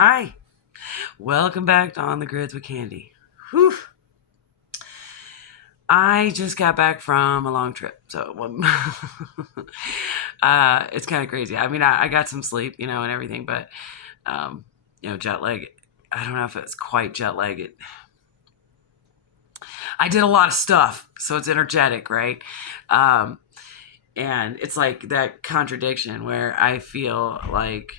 Hi, welcome back to On the Grids with Candy. Whew. I just got back from a long trip, so it's kind of crazy. I mean, I got some sleep, and everything, but jet lag. I don't know if it's quite jet lag. I did a lot of stuff, so it's energetic, right? Um, and it's like that contradiction where I feel like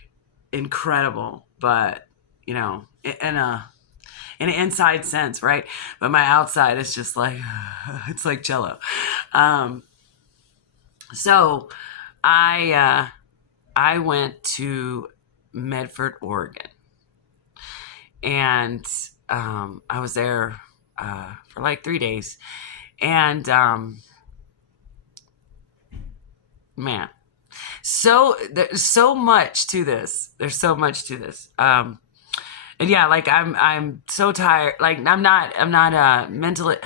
incredible, but in an inside sense, right? But my outside is just like it's like jello. Um, so I went to Medford, Oregon, and I was there for like 3 days, and man, there's so much to this. There's so much to this. And yeah, like I'm so tired. Like I'm not mentally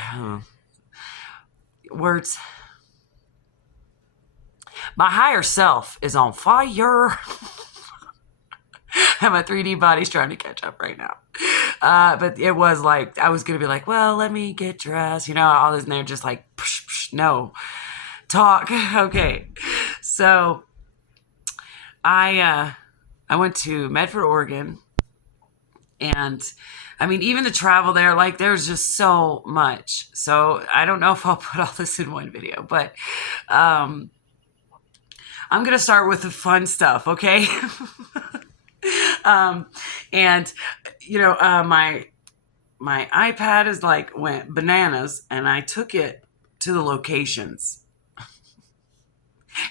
words. My higher self is on fire. And my 3D body's trying to catch up right now. But it was like, I was going to be like, well, let me get dressed, all this. And they're just like, psh, psh, no, talk. Okay. So I went to Medford, Oregon. And I mean, even the travel there, like there's just so much. So I don't know if I'll put all this in one video, but I'm going to start with the fun stuff. Okay. And my iPad is like went bananas, and I took it to the locations.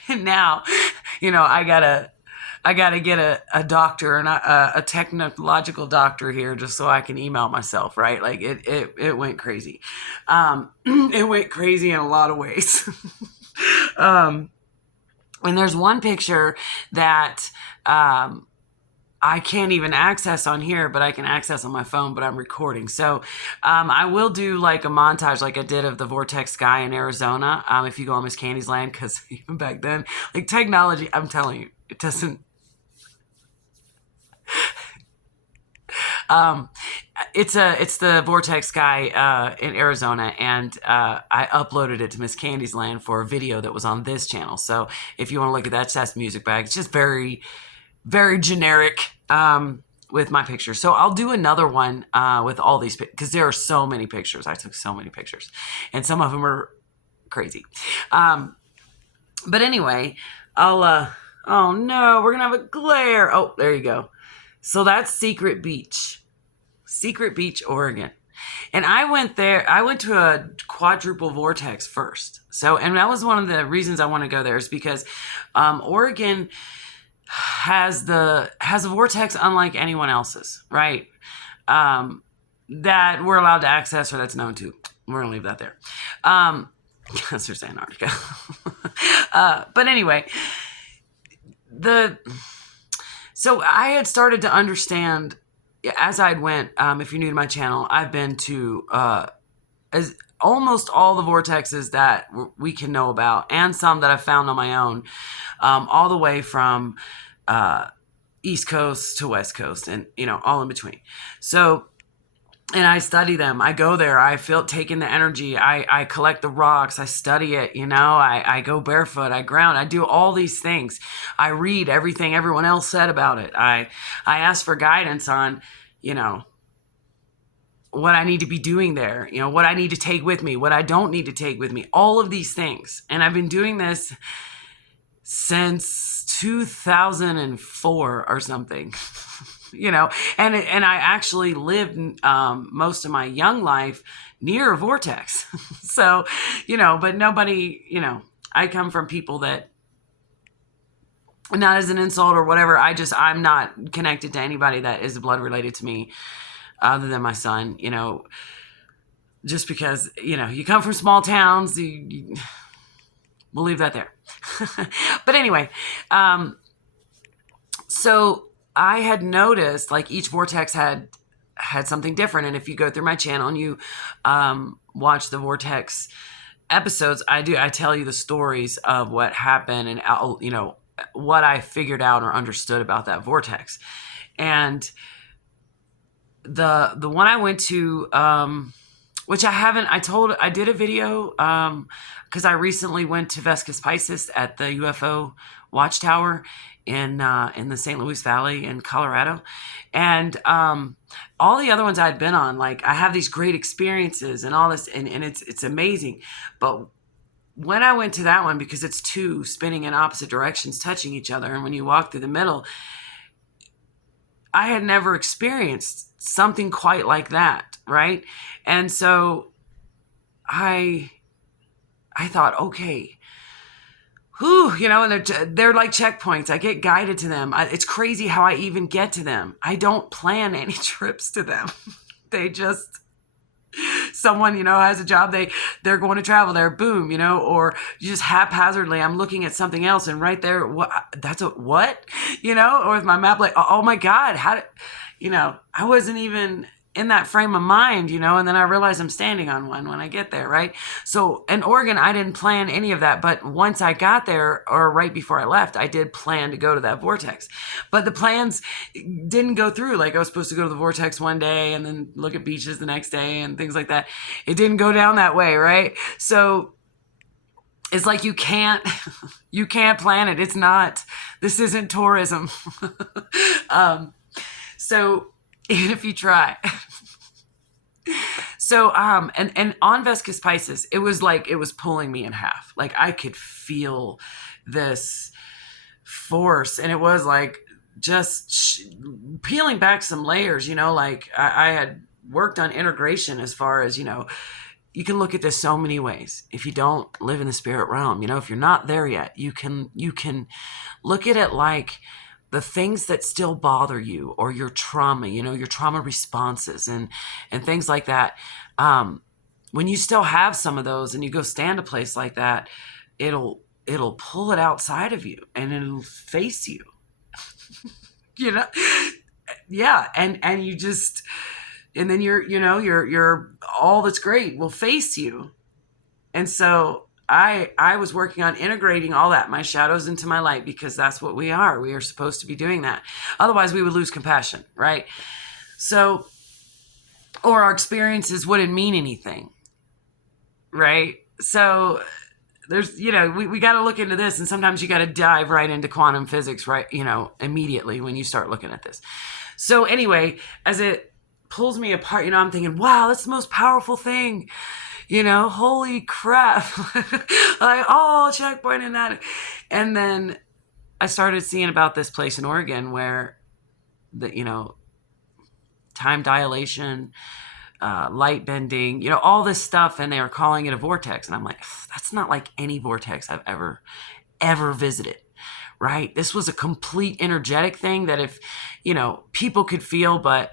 And now, I gotta get a doctor and a technological doctor here just so I can email myself, right? Like it went crazy. It went crazy in a lot of ways. And there's one picture that I can't even access on here, but I can access on my phone, but I'm recording. So I will do like a montage like I did of the Vortex sky in Arizona if you go on Miss Candy's Land, because even back then, like technology, I'm telling you, it doesn't... It's the Vortex sky in Arizona, and I uploaded it to Miss Candy's Land for a video that was on this channel. So if you want to look at that, that's Music Bag. It's just very, very generic with my pictures. So I'll do another one with all these, because there are so many pictures. I took so many pictures, and some of them are crazy. But anyway, oh no, we're gonna have a glare. Oh, there you go. So that's Secret Beach, Oregon. And I went to a quadruple vortex first. So, and that was one of the reasons I want to go there, is because Oregon has a vortex unlike anyone else's, right? That we're allowed to access, or that's known to. We're gonna leave that there. Because there's Antarctica. But anyway, so I had started to understand as I'd went. If you're new to my channel, I've been to as almost all the vortexes that we can know about, and some that I've found on my own, all the way from East Coast to West Coast, and all in between. So, and I study them. I go there. I feel taking the energy. I collect the rocks. I study it. I go barefoot. I ground. I do all these things. I read everything everyone else said about it. I ask for guidance on, what I need to be doing there. What I need to take with me. What I don't need to take with me. All of these things. And I've been doing this since 2004 or something. And I actually lived most of my young life near a vortex. So, but nobody, I come from people that, not as an insult or whatever, I'm not connected to anybody that is blood related to me other than my son, just because, you come from small towns, we'll leave that there. But anyway, so I had noticed like each vortex had something different. And if you go through my channel and you watch the vortex episodes, I tell you the stories of what happened and what I figured out or understood about that vortex. And the one I went to, which I did a video, because I recently went to Vescus Pisces at the UFO Watchtower in the St. Louis Valley in Colorado. And all the other ones I'd been on, like, I have these great experiences and all this, and it's amazing. But when I went to that one, because it's two spinning in opposite directions touching each other, and when you walk through the middle, I had never experienced something quite like that, right? And so I thought, okay, whew, and they're like checkpoints. I get guided to them. It's crazy how I even get to them. I don't plan any trips to them. They just, someone, has a job, they're going to travel there, boom, or you just haphazardly, I'm looking at something else and right there, what, or with my map, like, oh my God, how did, I wasn't even in that frame of mind, and then I realize I'm standing on one when I get there, right? So in Oregon, I didn't plan any of that, but once I got there, or right before I left, I did plan to go to that vortex. But the plans didn't go through. Like, I was supposed to go to the vortex one day and then look at beaches the next day and things like that. It didn't go down that way, right? So it's like you can't plan it. It's not, this isn't tourism. So even if you try. So, and on Vescus Pisces, it was like, it was pulling me in half. Like, I could feel this force, and it was like just peeling back some layers, like I had worked on integration as far as, you can look at this so many ways. If you don't live in the spirit realm, if you're not there yet, you can look at it like the things that still bother you, or your trauma, your trauma responses and things like that. When you still have some of those and you go stand a place like that, it'll pull it outside of you and it'll face you, yeah. And you just, and then you're all that's great will face you. And so I was working on integrating all that, my shadows into my light, because that's what we are. We are supposed to be doing that. Otherwise, we would lose compassion, right? So, or our experiences wouldn't mean anything, right? So there's, we got to look into this, and sometimes you got to dive right into quantum physics, right? Immediately when you start looking at this. So anyway, as it pulls me apart, I'm thinking, wow, that's the most powerful thing. Holy crap. Like, oh, checkpoint in that. And then I started seeing about this place in Oregon where time dilation, light bending, all this stuff. And they were calling it a vortex. And I'm like, that's not like any vortex I've ever visited. Right? This was a complete energetic thing that if, people could feel, but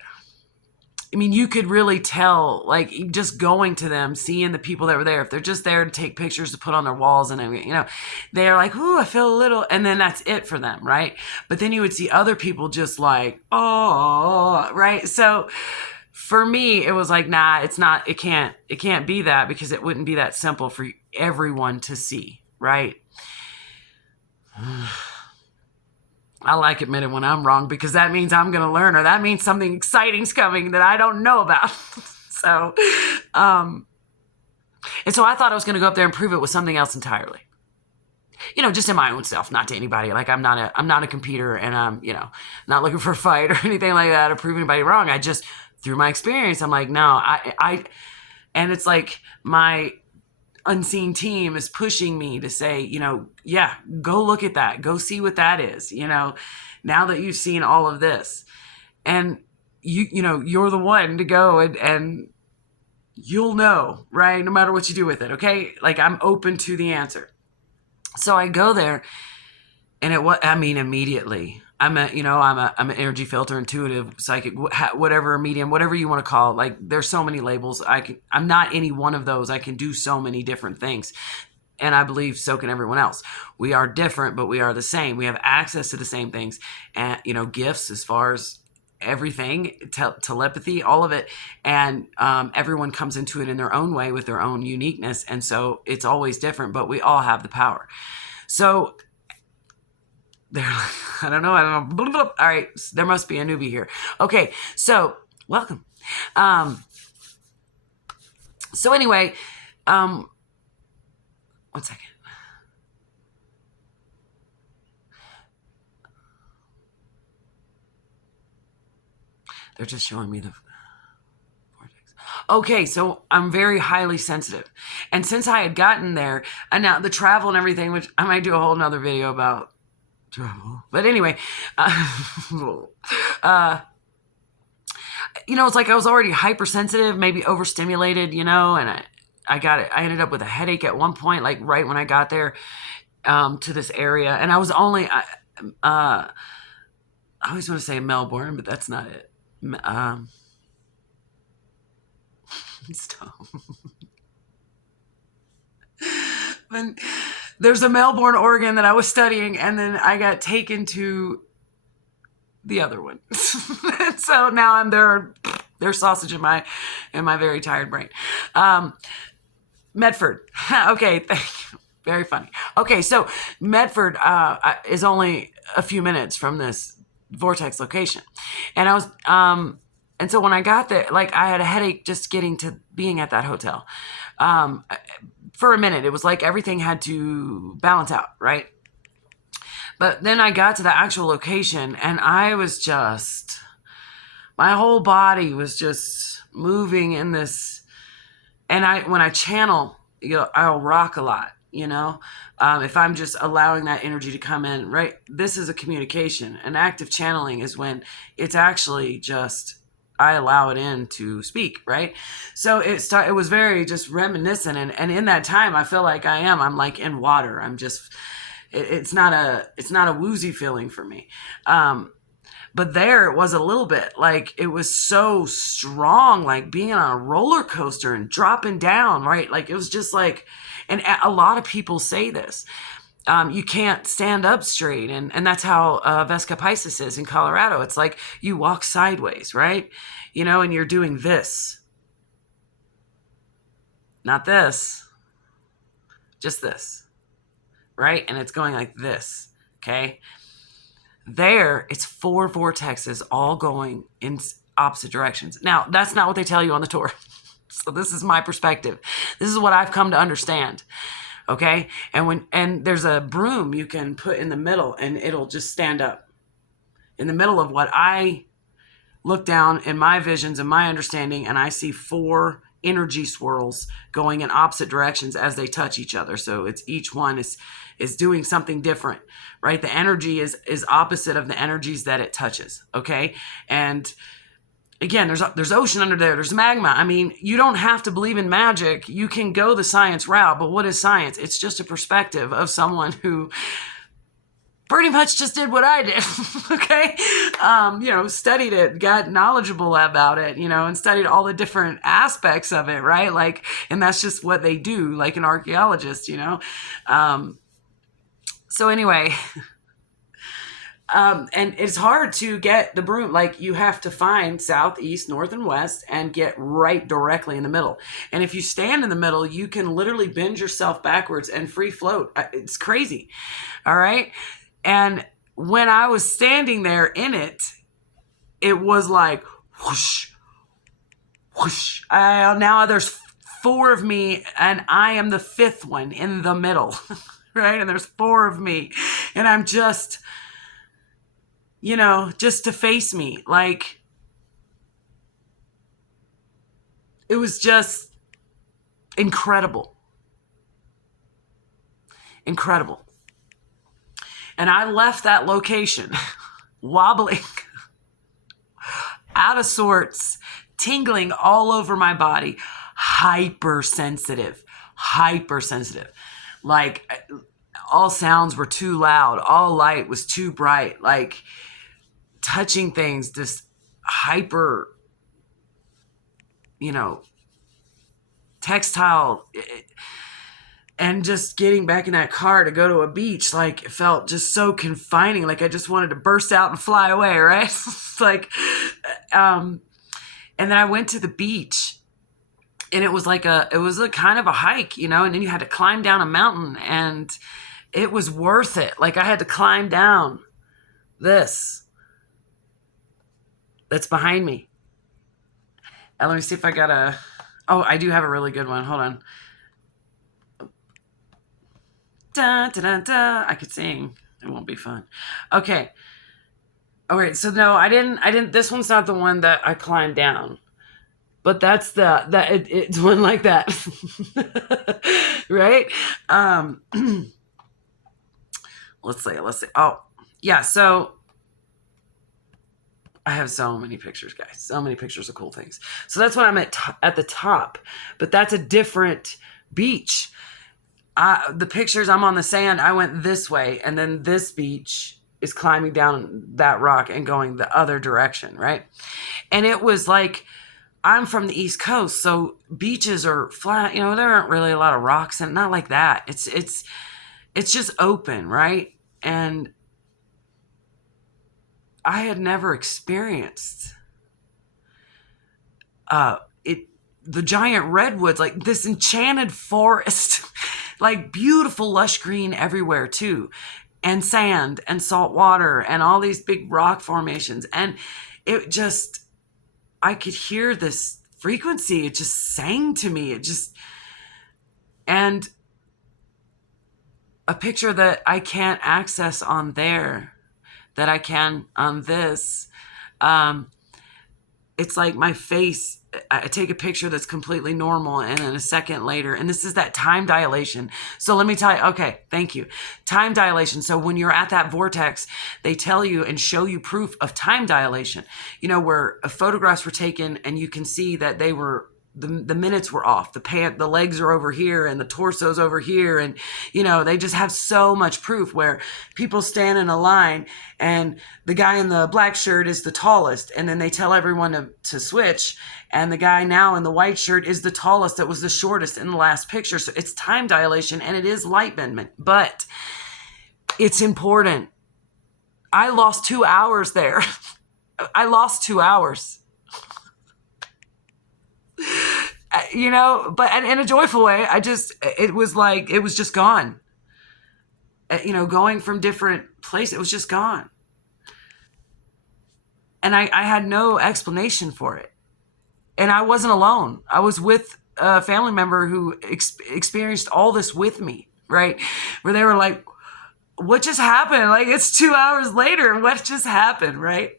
I mean, you could really tell, like, just going to them, seeing the people that were there, if they're just there to take pictures to put on their walls and everything, they're like, ooh, I feel a little, and then that's it for them, right? But then you would see other people just like, oh, right? So for me, it was like, nah, it can't be that, because it wouldn't be that simple for everyone to see, right? I like admitting when I'm wrong, because that means I'm going to learn, or that means something exciting's coming that I don't know about. So, and so I thought I was going to go up there and prove it with something else entirely. Just in my own self, not to anybody. Like, I'm not a competer, and I'm, not looking for a fight or anything like that, or prove anybody wrong. I just, through my experience, I'm like, no, and it's like my unseen team is pushing me to say, yeah, go look at that. Go see what that is, now that you've seen all of this. And you're the one to go and you'll know, right? No matter what you do with it. Okay. Like, I'm open to the answer. So I go there, and immediately I'm an energy filter, intuitive, psychic, whatever medium, whatever you want to call it. Like, there's so many labels. I'm not any one of those. I can do so many different things. And I believe so can everyone else. We are different, but we are the same. We have access to the same things, and, gifts as far as everything, telepathy, all of it. And everyone comes into it in their own way with their own uniqueness. And so it's always different, but we all have the power. So they're like, I don't know. All right. There must be a newbie here. Okay. So Welcome. So anyway, 1 second. They're just showing me the vortex. Okay, so I'm very highly sensitive. And since I had gotten there, and now the travel and everything, which I might do a whole nother video about travel. But anyway, it's like I was already hypersensitive, maybe overstimulated, and I got it. I ended up with a headache at one point, like right when I got there to this area. And I was only, I always want to say Melbourne, but that's not it. Stop. There's a Melbourne, Oregon that I was studying, and then I got taken to the other one. So now I'm there. There's sausage in my very tired brain. Medford. Okay, thank you. Very funny. Okay, so Medford is only a few minutes from this vortex location, and I was and so when I got there, like I had a headache just getting to being at that hotel. For a minute, it was like everything had to balance out, right? But then I got to the actual location, and I was just, my whole body was just moving in this. And when I channel, I'll rock a lot, if I'm just allowing that energy to come in, right? This is a communication. An active channeling is when it's actually just, I allow it in to speak, right? So it was very just reminiscent. And in that time, I feel like I'm like in water. I'm just, it's not a woozy feeling for me. But there it was a little bit like it was so strong, like being on a roller coaster and dropping down, right? Like it was just like, and a lot of people say this, you can't stand up straight. And that's how Vesca Pisces is in Colorado. It's like you walk sideways, right? And you're doing this, not this, just this, right? And it's going like this, okay? There, it's 4 vortexes all going in opposite directions. Now, that's not what they tell you on the tour. So this is my perspective. This is what I've come to understand. Okay? And there's a broom you can put in the middle, and it'll just stand up in the middle of what I look down in my visions and my understanding, and I see 4 energy swirls going in opposite directions as they touch each other. So it's each one is doing something different, right? The energy is opposite of the energies that it touches. Okay. And again, there's ocean under there. There's magma. I mean, you don't have to believe in magic. You can go the science route, but what is science? It's just a perspective of someone who pretty much just did what I did. Okay. Studied it, got knowledgeable about it, and studied all the different aspects of it. Right. Like, and that's just what they do, like an archaeologist, so anyway, and it's hard to get the broom. Like you have to find south, east, north, and west and get right directly in the middle. And if you stand in the middle, you can literally bend yourself backwards and free float. It's crazy. All right. And when I was standing there in it, it was like whoosh, whoosh. Now there's 4 of me, and I am the 5th one in the middle. Right? And there's 4 of me, and I'm just, just to face me. Like, it was just incredible. Incredible. And I left that location wobbling, out of sorts, tingling all over my body, hypersensitive. Like all sounds were too loud. All light was too bright. Like touching things, just hyper, textile. And just getting back in that car to go to a beach, like it felt just so confining. Like I just wanted to burst out and fly away, right? Like, and then I went to the beach. And it was a kind of a hike, and then you had to climb down a mountain, and it was worth it. Like I had to climb down this that's behind me. Let me see if I got a... Oh, I do have a really good one. Hold on. Da, da, da, da. I could sing. It won't be fun. Okay. All right. So no, I didn't. This one's not the one that I climbed down, but that's it's one like that, right? Um, let's see. Oh, yeah. So I have so many pictures, guys. So many pictures of cool things. So that's when I'm at the top, but that's a different beach. The pictures, I'm on the sand. I went this way, and then this beach is climbing down that rock and going the other direction, right? And it was like, I'm from the East Coast, so beaches are flat. You know, there aren't really a lot of rocks, and not like that. It's just open, right? And I had never experienced the giant redwoods, like this enchanted forest, like beautiful lush green everywhere too, and sand and salt water and all these big rock formations. And it just, I could hear this frequency. It just sang to me. And a picture that I can't access on there, that I can on this. It's like my face, I take a picture that's completely normal, and then a second later, and this is that time dilation. So let me tell you, okay, thank you. Time dilation. So when you're at that vortex, they tell you and show you proof of time dilation, you know, where photographs were taken and you can see that they were, the minutes were off. The legs are over here and the torso's over here. And, you know, they just have so much proof where people stand in a line and the guy in the black shirt is the tallest. And then they tell everyone to switch. And the guy now in the white shirt is the tallest that was the shortest in the last picture. So it's time dilation and it is light bending, but it's important. I lost 2 hours there. I lost 2 hours. You know, but in a joyful way. It was just gone. You know, going from different places, it was just gone. And I had no explanation for it. And I wasn't alone. I was with a family member who experienced all this with me, right? Where they were like, what just happened? Like, it's 2 hours later. What just happened, right?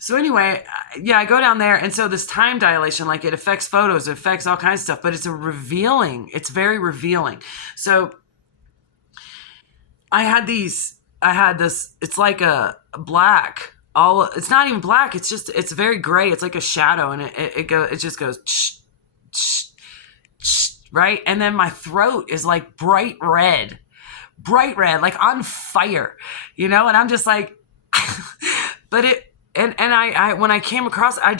So anyway, yeah, I go down there. And so this time dilation, like it affects photos, it affects all kinds of stuff, but it's very revealing. So I had this, it's like a black, it's not even black. It's very gray. It's like a shadow, and it just goes, right? And then my throat is like bright red, like on fire, you know? And I'm just like, but I when I came across, I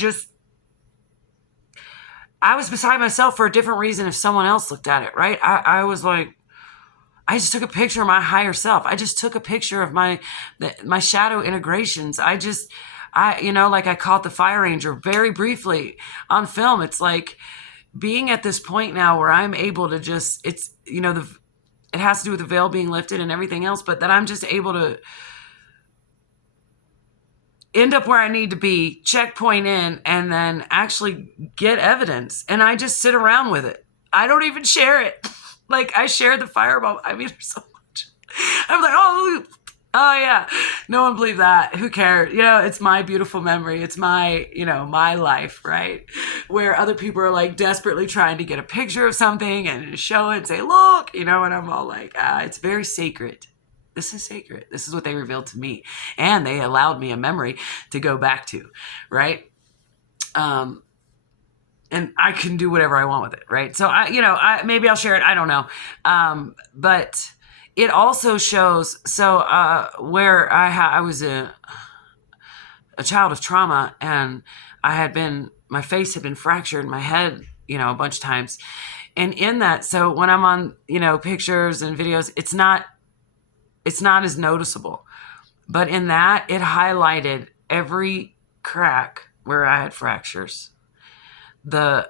was beside myself for a different reason if someone else looked at it, right? I was like, I just took a picture of my higher self. I just took a picture of my shadow integrations. You know, like I caught the fire ranger very briefly on film. It's like being at this point now where I'm able to just, it's, you know, it has to do with the veil being lifted and everything else, but that I'm just able to end up where I need to be, checkpoint in, and then actually get evidence. And I just sit around with it. I don't even share it. Like, I shared the fireball. I mean, there's so much. I'm like, oh yeah, no one believed that. Who cares? You know, it's my beautiful memory. It's my, you know, my life, right? Where other people are like desperately trying to get a picture of something and show it and say, look, you know, and I'm all like, it's very sacred. This is sacred. This is what they revealed to me. And they allowed me a memory to go back to, right? And I can do whatever I want with it, right? So, maybe I'll share it. I don't know. But it also shows, where I was a child of trauma, and my face had been fractured, my head, you know, a bunch of times. And in that, so when I'm on, you know, pictures and videos, it's not as noticeable. But in that, it highlighted every crack where I had fractures. I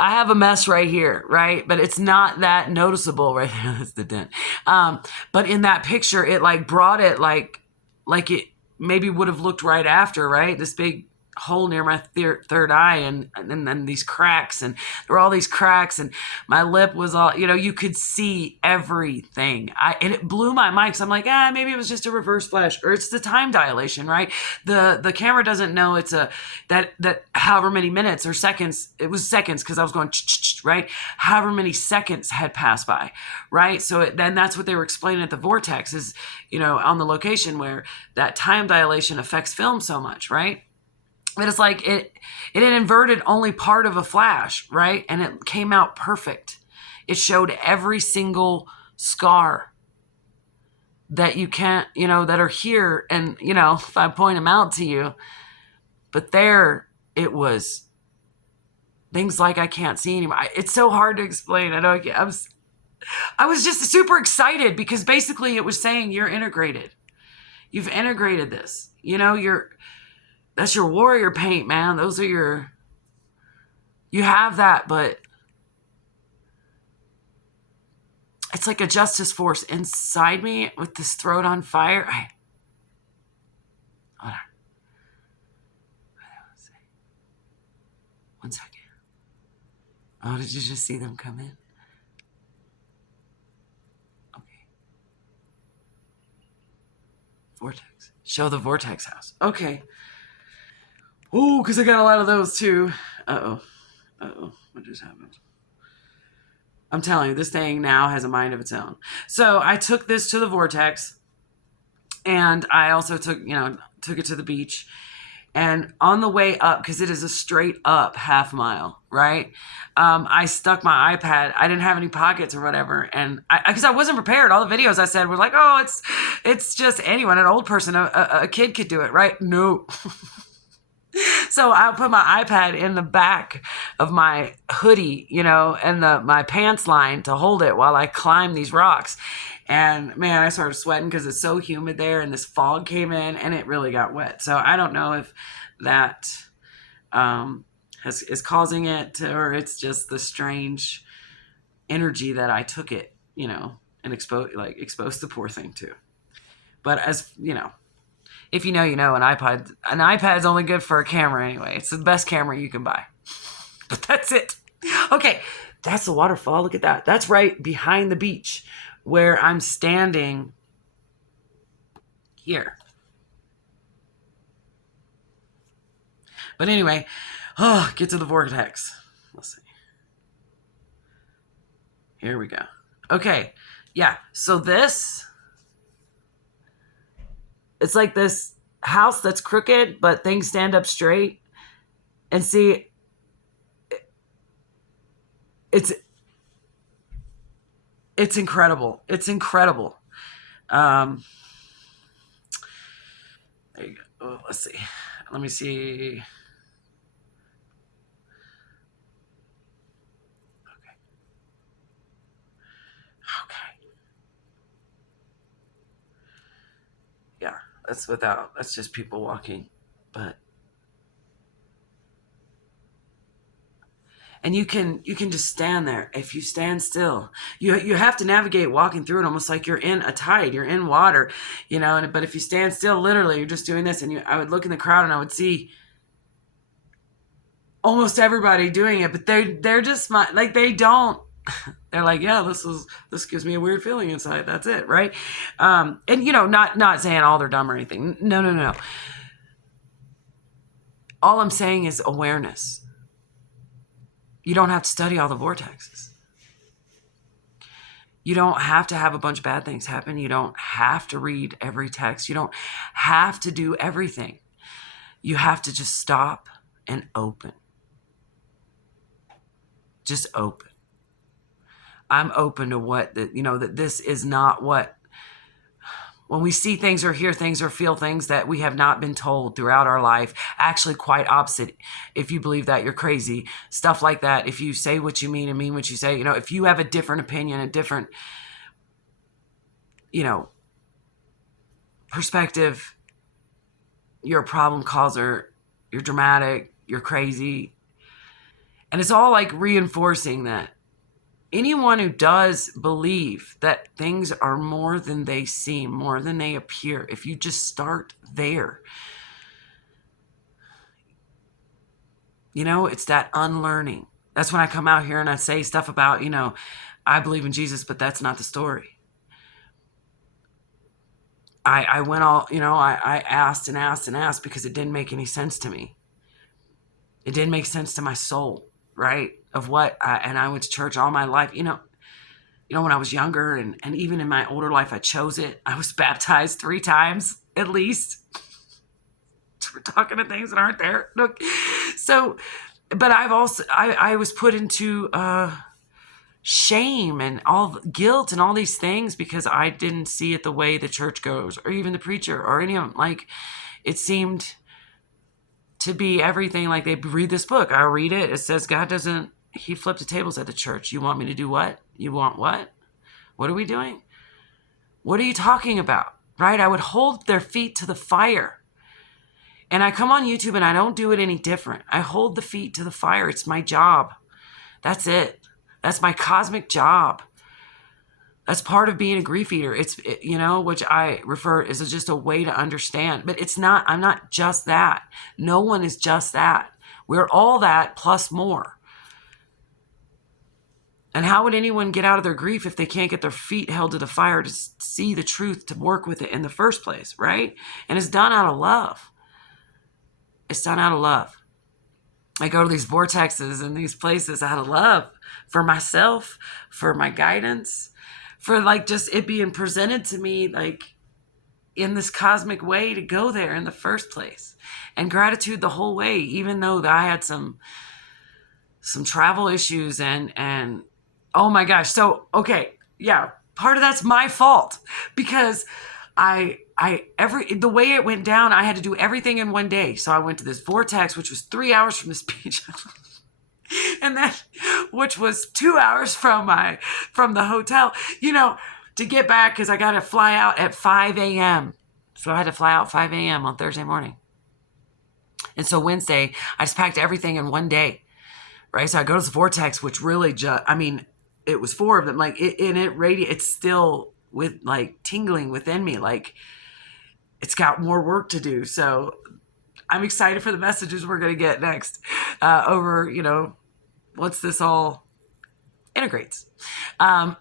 have a mess right here, right? But it's not that noticeable right there. That's the dent. But in that picture, it like brought it like it, maybe would have looked right after, right? This big hole near my third eye, and then these cracks, and there were all these cracks, and my lip was all, you could see everything. And it blew my mind, because I'm like, maybe it was just a reverse flash, or it's the time dilation, right? The camera doesn't know it's that however many minutes or seconds, it was seconds, because I was going right, however many seconds had passed by, right? So then that's what they were explaining at the Vortex, is on the location, where that time dilation affects film so much, right? But it's like it had inverted only part of a flash, right? And it came out perfect. It showed every single scar that you can't, that are here. And, if I point them out to you, but there it was things like I can't see anymore. It's so hard to explain. I was just super excited, because basically it was saying you're integrated. You've integrated this, that's your warrior paint, man. Those are you have that, but it's like a justice force inside me with this throat on fire. Hold on. One second. Oh, did you just see them come in? Okay. Vortex. Show the Vortex house. Okay. Oh, because I got a lot of those too. Uh-oh. What just happened? I'm telling you, this thing now has a mind of its own. So I took this to the Vortex, and I also took it to the beach. And on the way up, because it is a straight up half mile, right? I stuck my iPad. I didn't have any pockets or whatever. And because I wasn't prepared. All the videos I said were like, oh, it's just anyone, an old person, a kid could do it, right? No. So I put my iPad in the back of my hoodie, and my pants line to hold it while I climb these rocks. And man, I started sweating because it's so humid there, and this fog came in and it really got wet. So I don't know if that is causing it, or it's just the strange energy that I took it, and exposed the poor thing to. But as if you know, an iPad's only good for a camera anyway. It's the best camera you can buy. But that's it. Okay, that's the waterfall. Look at that. That's right behind the beach where I'm standing here. But anyway, get to the Vortex. Let's see. Here we go. Okay, yeah, so it's like this house that's crooked, but things stand up straight. And see, it's incredible. It's incredible. There you go. Oh, let's see. Let me see. Okay. Yeah, that's just people walking. And you can just stand there. If you stand still, you have to navigate walking through it almost like you're in a tide, you're in water, but if you stand still, literally, you're just doing this. And I would look in the crowd and I would see almost everybody doing it, but they're just like, they don't, they're like, yeah, this gives me a weird feeling inside. That's it. Right. And not saying all they're dumb or anything. No. All I'm saying is awareness. You don't have to study all the vortexes. You don't have to have a bunch of bad things happen. You don't have to read every text. You don't have to do everything. You have to just stop and open. Just open. I'm open to that this is not what, when we see things or hear things or feel things that we have not been told throughout our life, actually quite opposite. If you believe that, you're crazy. Stuff like that. If you say what you mean and mean what you say, if you have a different opinion, a different, perspective, you're a problem causer, you're dramatic, you're crazy. And it's all like reinforcing that anyone who does believe that things are more than they seem, more than they appear, if you just start there, it's that unlearning. That's when I come out here and I say stuff about, I believe in Jesus, but that's not the story. I went I asked and asked and asked because it didn't make any sense to me. It didn't make sense to my soul, right? Of and I went to church all my life. When I was younger and even in my older life, I chose it. I was baptized 3 times at least. We're talking to things that aren't there. Look, so, but I was put into shame and all guilt and all these things because I didn't see it the way the church goes, or even the preacher, or any of them. Like, it seemed to be everything. Like, they read this book, I read it, it says God doesn't, he flipped the tables at the church. You want me to do what? You want what? What are we doing? What are you talking about? Right? I would hold their feet to the fire. And I come on YouTube and I don't do it any different. I hold the feet to the fire. It's my job. That's it. That's my cosmic job. That's part of being a grief eater. Which I refer as just a way to understand. But I'm not just that. No one is just that. We're all that plus more. And how would anyone get out of their grief if they can't get their feet held to the fire to see the truth, to work with it in the first place, right? And it's done out of love. It's done out of love. I go to these vortexes and these places out of love for myself, for my guidance, for just it being presented to me in this cosmic way to go there in the first place. And gratitude the whole way, even though I had some travel issues and oh my gosh. So, okay. Yeah. Part of that's my fault because the way it went down, I had to do everything in one day. So I went to this vortex, which was 3 hours from this beach. And then, which was 2 hours from the hotel, to get back, because I got to fly out at 5 a.m. So I had to fly out 5 a.m. on Thursday morning. And so Wednesday, I just packed everything in one day, right? So I go to this vortex, which really it was 4 of them. It's still with tingling within me. It's got more work to do. So I'm excited for the messages we're going to get next over, once this all integrates. But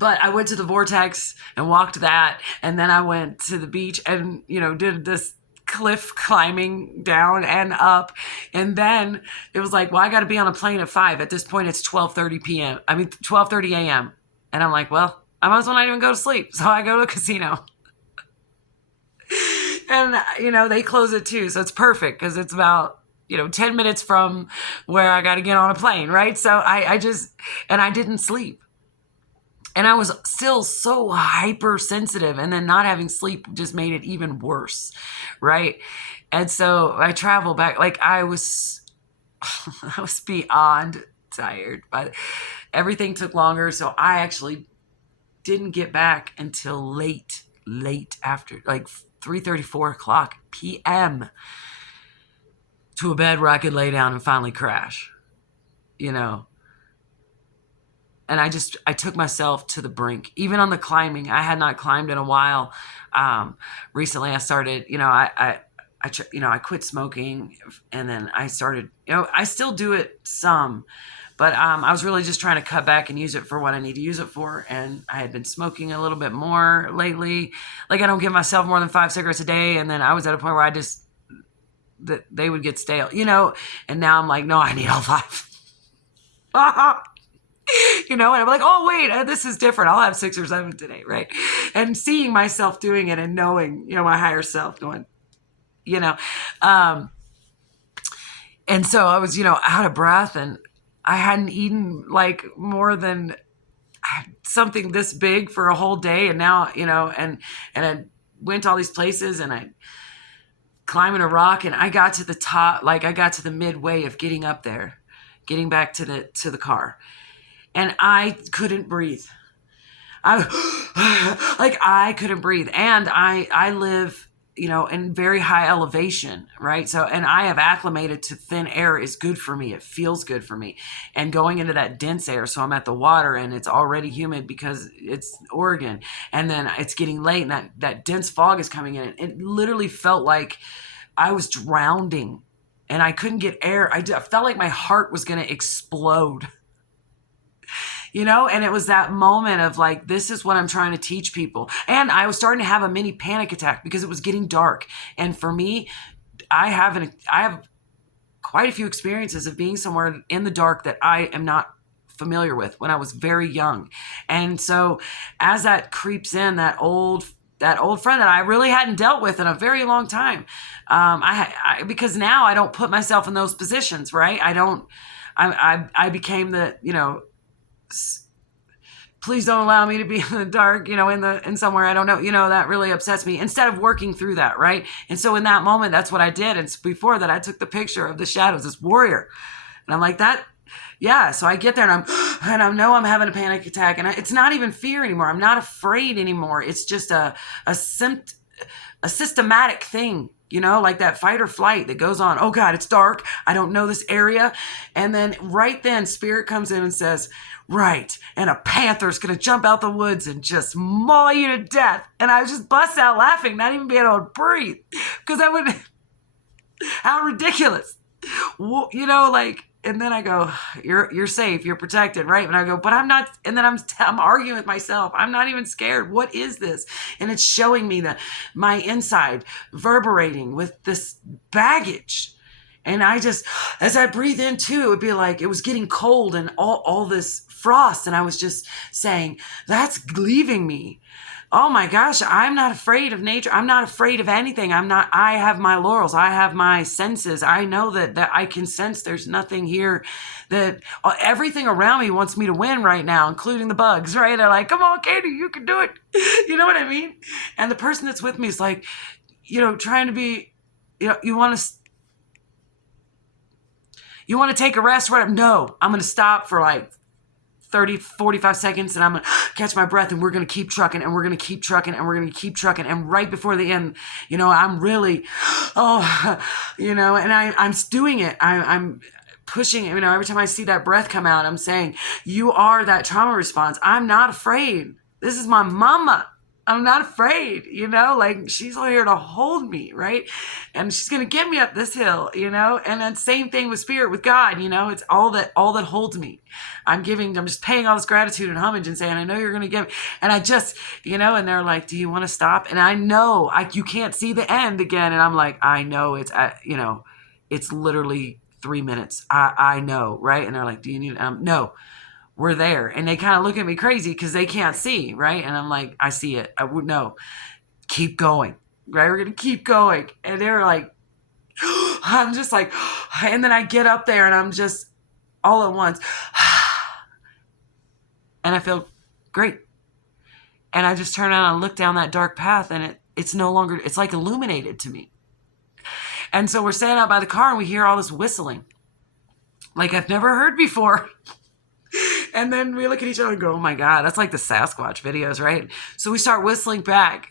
I went to the vortex and walked that. And then I went to the beach and, did this cliff climbing down and up. And then it was I got to be on a plane at 5. At this point, it's 12:30 a.m. And I'm well, I might as well not even go to sleep. So I go to a casino. And, they close at 2. So it's perfect because it's about, 10 minutes from where I got to get on a plane, right? So I didn't sleep. And I was still so hypersensitive. And then not having sleep just made it even worse, right? And so I traveled back. I was beyond tired. But everything took longer. So I actually didn't get back until late after, 3:30, 4 o'clock p.m. to a bed where I could lay down and finally crash, And I took myself to the brink. Even on the climbing, I had not climbed in a while. Recently I started, I quit smoking, and then I started, I still do it some, but I was really just trying to cut back and use it for what I need to use it for. And I had been smoking a little bit more lately. I don't give myself more than 5 cigarettes a day. And then I was at a point where that they would get stale, and now I'm no, I need all 5. And I'm oh, wait, this is different. I'll have 6 or 7 today, right? And seeing myself doing it and knowing, my higher self going, and so I was, out of breath, and I hadn't eaten more than something this big for a whole day. And now, and I went to all these places and I climbing a rock, and I got to the top, I got to the midway of getting up there, getting back to the car. And I couldn't breathe. I couldn't breathe. And I live, in very high elevation, right? So, and I have acclimated to thin air is good for me. It feels good for me. And going into that dense air, so I'm at the water and it's already humid because it's Oregon. And then it's getting late and that dense fog is coming in. It literally felt like I was drowning and I couldn't get air. I felt like my heart was going to explode. And it was that moment of like, this is what I'm trying to teach people. And I was starting to have a mini panic attack because it was getting dark. And for me, I have quite a few experiences of being somewhere in the dark that I am not familiar with when I was very young. And so as that creeps in, that old friend that I really hadn't dealt with in a very long time, because now I don't put myself in those positions, right? I became the, please don't allow me to be in the dark, in somewhere I don't know, that really upsets me, instead of working through that, right? And so in that moment, that's what I did. And before that, I took the picture of the shadows, this warrior. And I'm like, that, yeah. So I get there and I know I'm having a panic attack, and it's not even fear anymore. I'm not afraid anymore. It's just a systematic thing, like that fight or flight that goes on. Oh God, it's dark. I don't know this area. And then right then Spirit comes in and says, right, and a panther's going to jump out the woods and just maul you to death. And I just bust out laughing, not even being able to breathe, because I would, how ridiculous, and then I go, you're safe, you're protected, right? And I go, but I'm not. And then I'm arguing with myself. I'm not even scared. What is this? And it's showing me that my inside reverberating with this baggage. And I just, as I breathe in too, it would be like it was getting cold and all this frost. And I was just saying, that's leaving me. Oh my gosh, I'm not afraid of nature. I'm not afraid of anything. I have my laurels. I have my senses. I know that I can sense there's nothing here, that everything around me wants me to win right now, including the bugs, right? They're like, come on, Katie, you can do it. You know what I mean? And the person that's with me is like, trying to be, you want to take a rest, right? No, I'm going to stop for like 30, 45 seconds, and I'm going to catch my breath, and we're going to keep trucking, and we're going to keep trucking, and we're going to keep trucking. And right before the end, I'm really, and I'm doing it. I'm pushing, every time I see that breath come out, I'm saying, you are that trauma response. I'm not afraid. This is my mama. I'm not afraid, like she's all here to hold me, right? And she's going to get me up this hill, and then same thing with Spirit, with God, it's all that holds me. I'm just paying all this gratitude and homage and saying, I know you're going to give me. And I just, and they're like, do you want to stop? And I know you can't see the end again. And I'm like, I know it's literally 3 minutes. I know. Right. And they're like, do you need, no. We're there. And they kind of look at me crazy because they can't see, right? And I'm like, I see it. I would know. Keep going, right? We're going to keep going. And they're like, I'm just like, and then I get up there and I'm just all at once. And I feel great. And I just turn around and look down that dark path, and it's no longer, it's like illuminated to me. And so we're standing out by the car and we hear all this whistling like I've never heard before. And then we look at each other and go, oh my God, that's like the Sasquatch videos, right? So we start whistling back,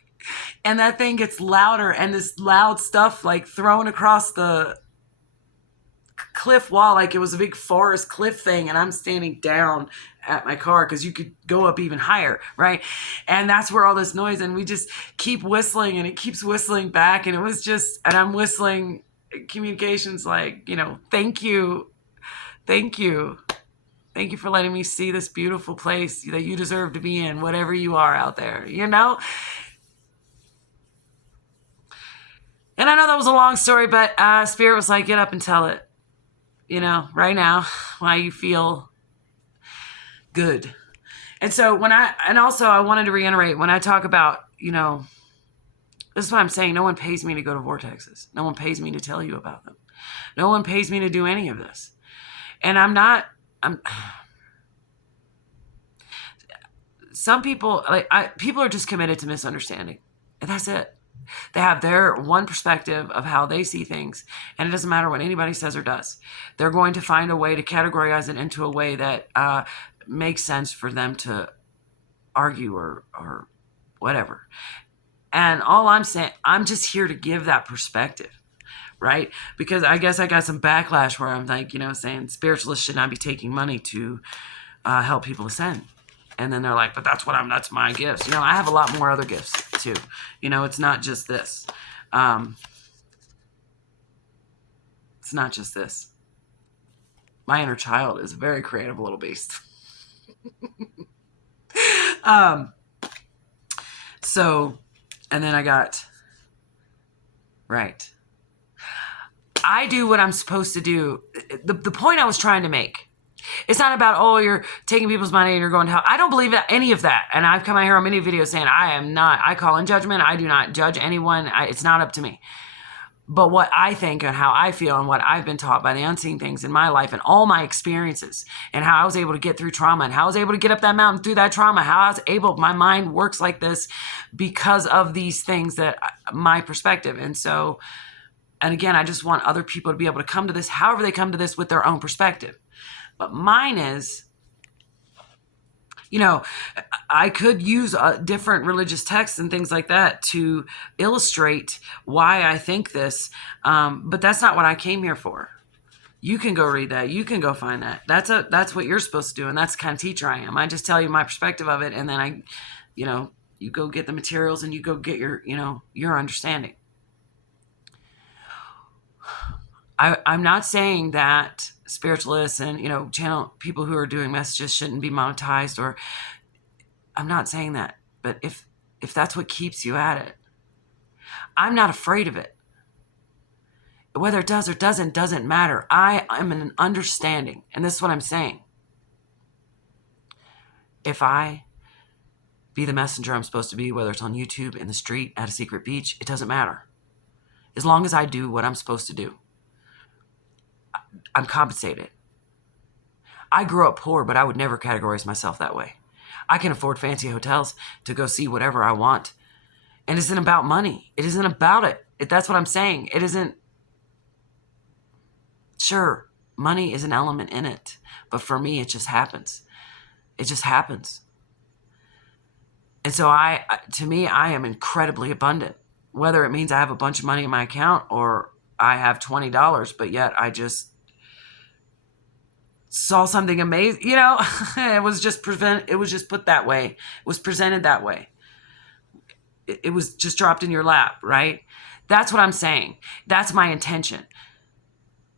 and that thing gets louder, and this loud stuff like thrown across the cliff wall, like it was a big forest cliff thing. And I'm standing down at my car because you could go up even higher, right? And that's where all this noise, and we just keep whistling, and it keeps whistling back. And it was just, and I'm whistling communications like, thank you. Thank you. Thank you for letting me see this beautiful place that you deserve to be in, whatever you are out there, And I know that was a long story, but Spirit was like, get up and tell it, right now, why you feel good. And so also I wanted to reiterate, when I talk about, this is what I'm saying. No one pays me to go to vortexes. No one pays me to tell you about them. No one pays me to do any of this. And some people, people are just committed to misunderstanding. And that's it. They have their one perspective of how they see things, and it doesn't matter what anybody says or does. They're going to find a way to categorize it into a way that makes sense for them to argue or whatever. And all I'm saying, I'm just here to give that perspective, right? Because I guess I got some backlash where I'm like, saying spiritualists should not be taking money to help people ascend. And then they're like, but that's my gifts. I have a lot more other gifts too. It's not just this. It's not just this. My inner child is a very creative little beast. So, and then I got, right. I do what I'm supposed to do. The point I was trying to make, it's not about, oh, you're taking people's money and you're going to hell. I don't believe any of that. And I've come out here on many videos saying I call in judgment. I do not judge anyone. It's not up to me. But what I think and how I feel and what I've been taught by the unseen things in my life and all my experiences and how I was able to get through trauma and how I was able to get up that mountain through that trauma, how I was able, my mind works like this because of these things my perspective. And so, and again, I just want other people to be able to come to this, however they come to this with their own perspective. But mine is, I could use different religious texts and things like that to illustrate why I think this, but that's not what I came here for. You can go read that. You can go find that. That's what you're supposed to do, and that's the kind of teacher I am. I just tell you my perspective of it, and then you go get the materials and you go get your understanding. I'm not saying that spiritualists and, channel people who are doing messages shouldn't be monetized, or I'm not saying that. But if that's what keeps you at it, I'm not afraid of it. Whether it does or doesn't matter. I am in an understanding, and this is what I'm saying. If I be the messenger I'm supposed to be, whether it's on YouTube, in the street, at a secret beach, it doesn't matter. As long as I do what I'm supposed to do, I'm compensated. I grew up poor, but I would never categorize myself that way. I can afford fancy hotels to go see whatever I want. And it isn't about money. It isn't about it. That's what I'm saying. It isn't. Sure, money is an element in it. But for me, it just happens. It just happens. And so to me, I am incredibly abundant. Whether it means I have a bunch of money in my account or I have $20, but yet I just saw something amazing, it was just put that way. It was presented that way. It was just dropped in your lap, right? That's what I'm saying. That's my intention.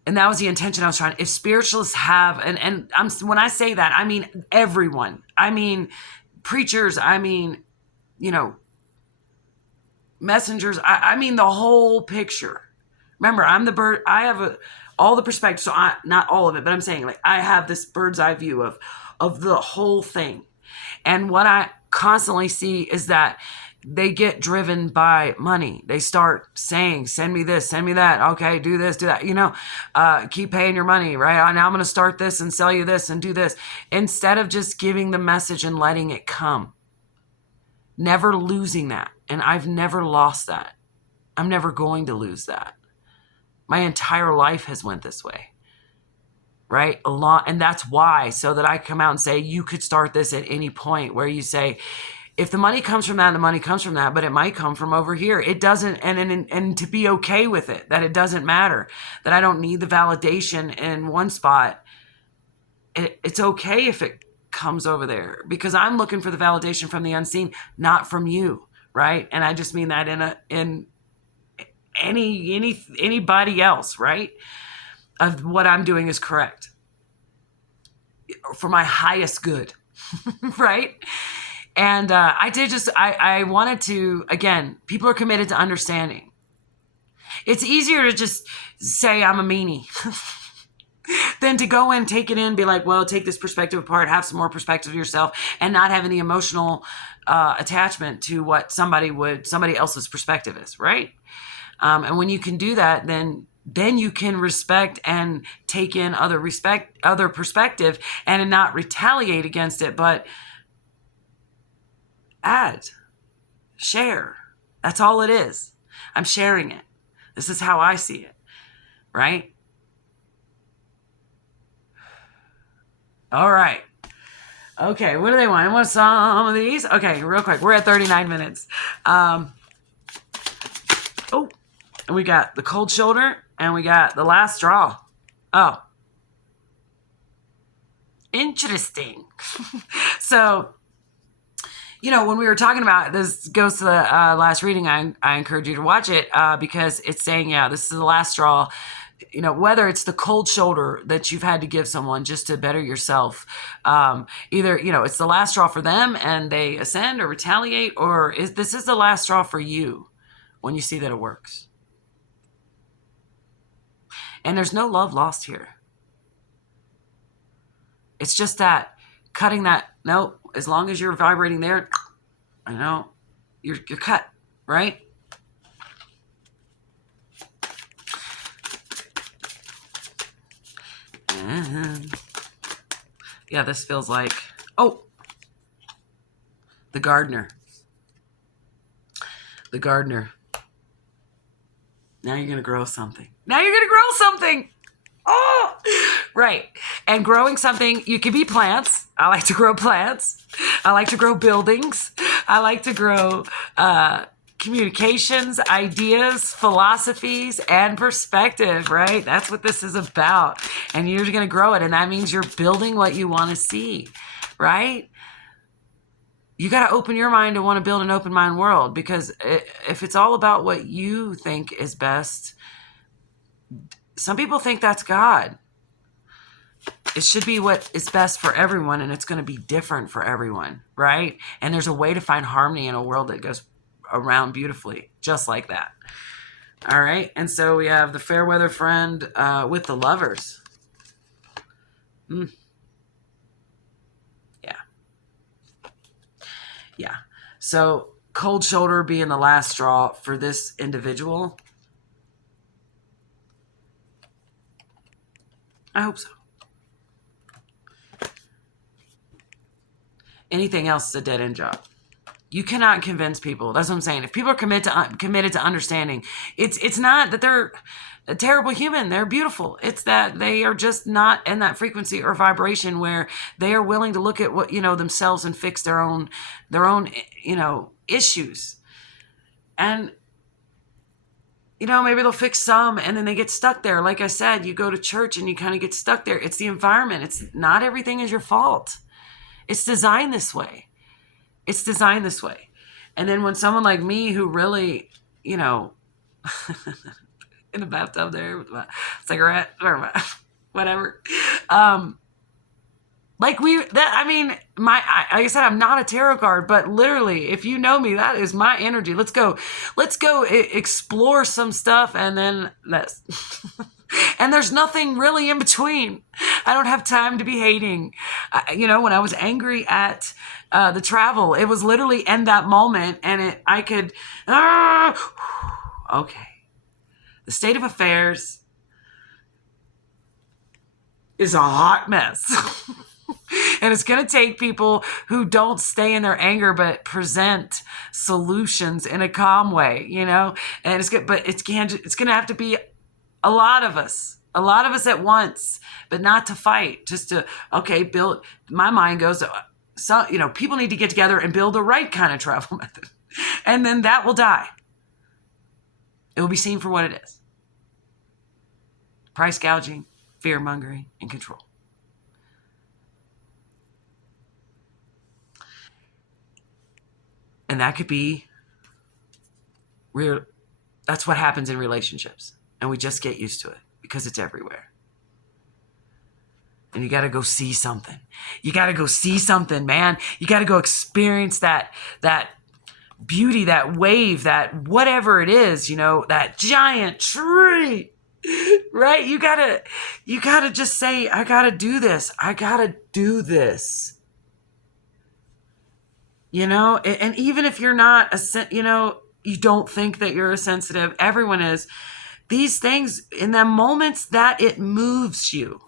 And that was the intention I was trying. If spiritualists have, when I say that, I mean everyone. I mean preachers. I mean, messengers. I mean the whole picture. Remember, I'm the bird. I have all the perspective. So not all of it, but I'm saying I have this bird's eye view of the whole thing. And what I constantly see is that they get driven by money. They start saying, send me this, send me that. Okay, do this, do that. Keep paying your money, right? Now I'm going to start this and sell you this and do this. Instead of just giving the message and letting it come. Never losing that. And I've never lost that. I'm never going to lose that. My entire life has went this way, right? And that's why, so that I come out and say, you could start this at any point where you say, if the money comes from that, the money comes from that, but it might come from over here. It doesn't, and to be okay with it, that it doesn't matter, that I don't need the validation in one spot. It's okay if it comes over there, because I'm looking for the validation from the unseen, not from you, right? And I just mean that in anybody else, right? Of what I'm doing is correct for my highest good, right? And I wanted to, again, people are committed to understanding. It's easier to just say I'm a meanie than to go in, take it in, be like, well, take this perspective apart, have some more perspective of yourself, and not have any emotional attachment to what somebody else's perspective is, right? And when you can do that, then you can respect and take in other perspective and not retaliate against it, but add, share. That's all it is. I'm sharing it. This is how I see it, right? All right. Okay, what do they want? I want some of these. Okay, real quick. We're at 39 minutes. Oh, and we got the cold shoulder, and we got the last straw. Oh, interesting. So, when we were talking about this, goes to the last reading, I encourage you to watch it because it's saying, this is the last straw. Whether it's the cold shoulder that you've had to give someone just to better yourself, either, it's the last straw for them and they ascend or retaliate, or this is the last straw for you when you see that it works. And there's no love lost here. It's just that cutting that, no, as long as you're vibrating there, you're cut, right? Yeah, this feels like, the gardener. The gardener. Now you're going to grow something. Oh, right. And growing something, you can be plants. I like to grow plants. I like to grow buildings. I like to grow communications, ideas, philosophies, and perspective, right? That's what this is about. And you're going to grow it. And that means you're building what you want to see, right? You got to open your mind to want to build an open mind world, because if it's all about what you think is best, some people think that's God. It should be what is best for everyone, and it's going to be different for everyone, right? And there's a way to find harmony in a world that goes around beautifully, just like that. All right, and so we have the fair weather friend with the lovers. Yeah. So cold shoulder being the last straw for this individual. I hope so. Anything else is a dead-end job. You cannot convince people. That's what I'm saying. If people are committed to understanding, it's not that they're a terrible human. They're beautiful. It's that they are just not in that frequency or vibration where they are willing to look at what, themselves and fix their own, issues. And, maybe they'll fix some and then they get stuck there. Like I said, you go to church and you kind of get stuck there. It's the environment. It's not everything is your fault. It's designed this way. And then when someone like me who really, in the bathtub there with my cigarette or whatever, like I said, I'm not a tarot card, but literally, if you know me, that is my energy. Let's go explore some stuff, and then let's. And there's nothing really in between. I don't have time to be hating. When I was angry at the travel, it was literally in that moment, and I could. Okay, the state of affairs is a hot mess. And it's going to take people who don't stay in their anger, but present solutions in a calm way, and it's good, but it's going to have to be a lot of us at once, but not to fight, just to, build. My mind goes, people need to get together and build the right kind of travel method. And then that will die. It will be seen for what it is. Price gouging, fear mongering, and control. And that could be real. That's what happens in relationships. And we just get used to it because it's everywhere. And you got to go see something. Man. You got to go experience that beauty, that wave, that whatever it is, that giant tree, right? You got to just say, I got to do this. And even if you're not, you don't think that you're a sensitive, everyone is. These things, in the moments that it moves you,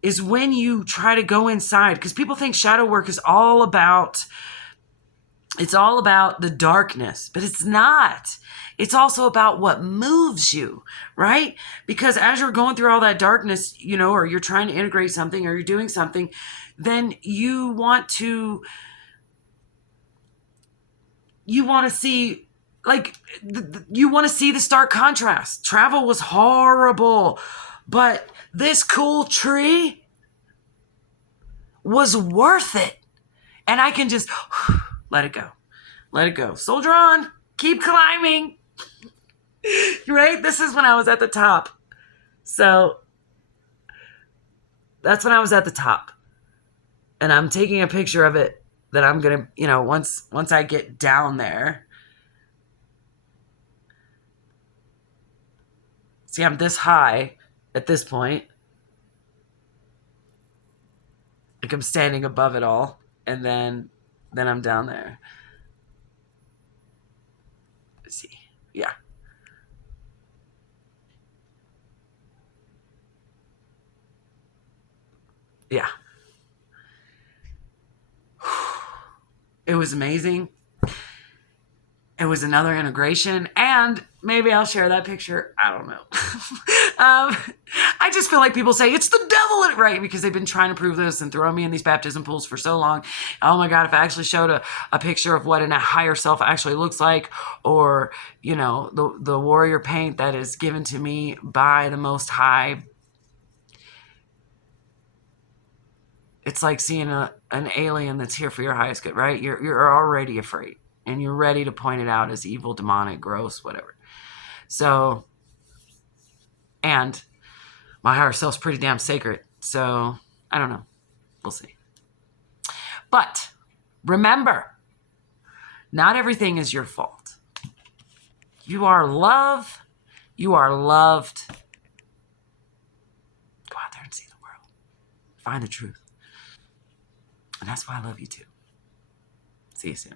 is when you try to go inside. Because people think shadow work is all about the darkness, but it's not. It's also about what moves you, right? Because as you're going through all that darkness, or you're trying to integrate something, or you're doing something, then you want to see like, you want to see the stark contrast. Travel was horrible, but this cool tree was worth it. And I can just let it go. Let it go. Soldier on. Keep climbing. Right? This is when I was at the top. So that's when I was at the top. And I'm taking a picture of it that I'm going to, once I get down there. See, I'm this high at this point. Like I'm standing above it all. And then I'm down there. Let's see. Yeah. Yeah. It was amazing. It was another integration, and maybe I'll share that picture. I don't know. I just feel like people say it's the devil, right? Because they've been trying to prove this and throw me in these baptism pools for so long. Oh my God, if I actually showed a picture of what a higher self actually looks like, or, the warrior paint that is given to me by the Most High, it's like seeing an alien that's here for your highest good, right? You're already afraid. And you're ready to point it out as evil, demonic, gross, whatever. So, and my higher self's pretty damn sacred. So, I don't know. We'll see. But remember, not everything is your fault. You are love. You are loved. Go out there and see the world. Find the truth. And that's why I love you too. See you soon.